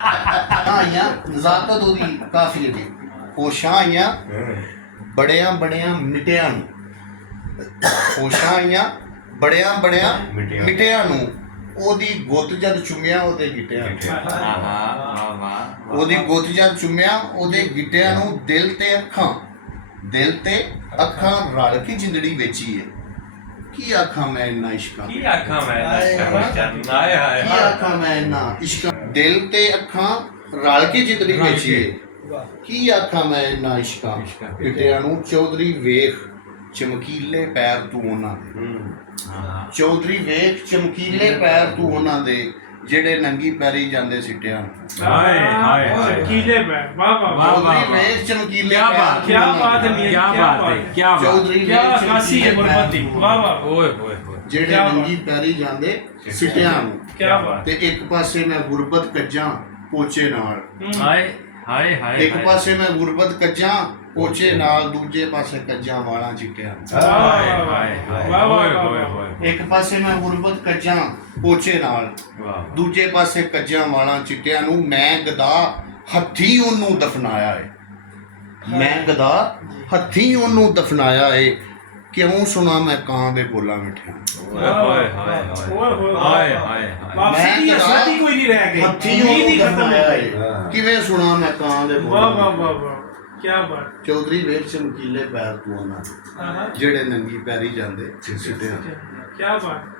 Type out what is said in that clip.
आइयां नजाकत ओदी काफी है होशां आइयां बड़ियां बड़ियां मिटियां होशां आइयां बड़ियां बड़ियां मिटियां ओदी गुੱਤ जद चुमिया ओदे गिट्टियां ओदी गुੱਤ जद चुमिया ओदे गिट्टियां नूं दिल ते अखां रल के जिंदड़ी वेची है की आखा मैं इन्ना इश्क की आखा मैं इन्ना इश्क दिल ते अखां रल के जिंदड़ी वेची है की आखा मैं इन्ना इश्क गिट्टियां नूं चौधरी वेख चमकीले पैर तू उन्हां दे चौधरी वेख चमकीले पैर तू उन्हां दे ਜਿਹੜੇ ਨੰਗੀ ਪੈਰੀ ਜਾਂਦੇ ਸਿੱਟਿਆਂ ਹਾਏ ਹਾਏ ਚਮਕੀਲੇ ਪੈਰ ਵਾਹ ਵਾਹ ਵਾਹ ਚੌਧਰੀ ਵੇਖ ਚਮਕੀਲੇ ਪੈਰ ਕੀ ਬਾਤ ਹੈ ਮੀਆਂ ਕੀ ਬਾਤ ਹੈ ਕੀ ਬਾਤ ਚੌਧਰੀ ਕੀ ਕਾਸੀ ਹੈ ਗੁਰਮਤੀ ਵਾਹ ਵਾਹ ਓਏ ਹੋਏ ਜਿਹੜੇ ਨੰਗੀ ਪੈਰੀ ਜਾਂਦੇ ਸਿੱਟਿਆਂ ਨੂੰ ਕੀ ਬਾਤ ਤੇ ਇੱਕ ਪਾਸੇ ਮੈਂ ਗੁਰਬਤ ਕੱਜਾਂ ਪੋਚੇ ਨਾਲ ਹਾਏ ਹਾਏ ਹਾਏ ਇੱਕ ਪਾਸੇ ਮੈਂ ਗੁਰਬਤ ਕੱਜਾਂ ਪੋਚੇ ਨਾਲ ਦੂਜੇ ਪਾਸੇ ਕੱਜਾਂ ਵਾਲਾਂ ਚਿੱਟਿਆਂ ਹਾਏ ਹਾਏ ਵਾਹ ਵਾਹ ਇੱਕ ਪਾਸੇ ਮੈਂ ਗੁਰਬਤ ਕੱਜਾਂ ਪੋਚੇ ਨਾਲ ਦੂਜੇ ਪਾਸੇ ਕੱਜਾਂ ਵਾਲਾਂ ਚਿੱਟਿਆਂ ਨੂੰ ਮੈਂ ਗਦਾ ਹੱਥੀਂ ਉਹਨੂੰ ਦਫਨਾਇਆ ਏ ਮੈਂ ਗਦਾ ਹੱਥੀਂ ਉਹਨੂੰ ਦਫਨਾਇਆ ਏ ਕਿਉਂ ਸੁਣਾ ਮੈਂ ਕਾਂ ਦੇ ਬੋਲਾਂ ਮਿੱਠਿਆਂ ਓਏ ਹੋਏ ਹਾਏ ਹਾਏ ਵਾਪਸੀ ਦੀ ਅਸਾਤੀ ਕੋਈ ਨਹੀਂ ਰਹਿ ਗਈ ਹੱਥੀਂ ਉਹਨੂੰ ਦਫਨਾਇਆ ਏ ਕਿਵੇਂ ਸੁਣਾ ਮੈਂ ਕਾਂ ਦੇ ਬੋਲਾਂ ਵਾਹ ਵਾਹ ਵਾਹ ਕੀ ਬਾਤ ਚੌਧਰੀ ਵੇਖ ਚਮਕੀਲੇ ਪੈਰ ਤੂੰ ਉਹਨਾਂ ਜਿਹੜੇ ਨੰਗੀ ਪੈਰੀ ਜਾਂਦੇ ਸਿੱਟਿਆਂ ਕੀ ਬਾਤ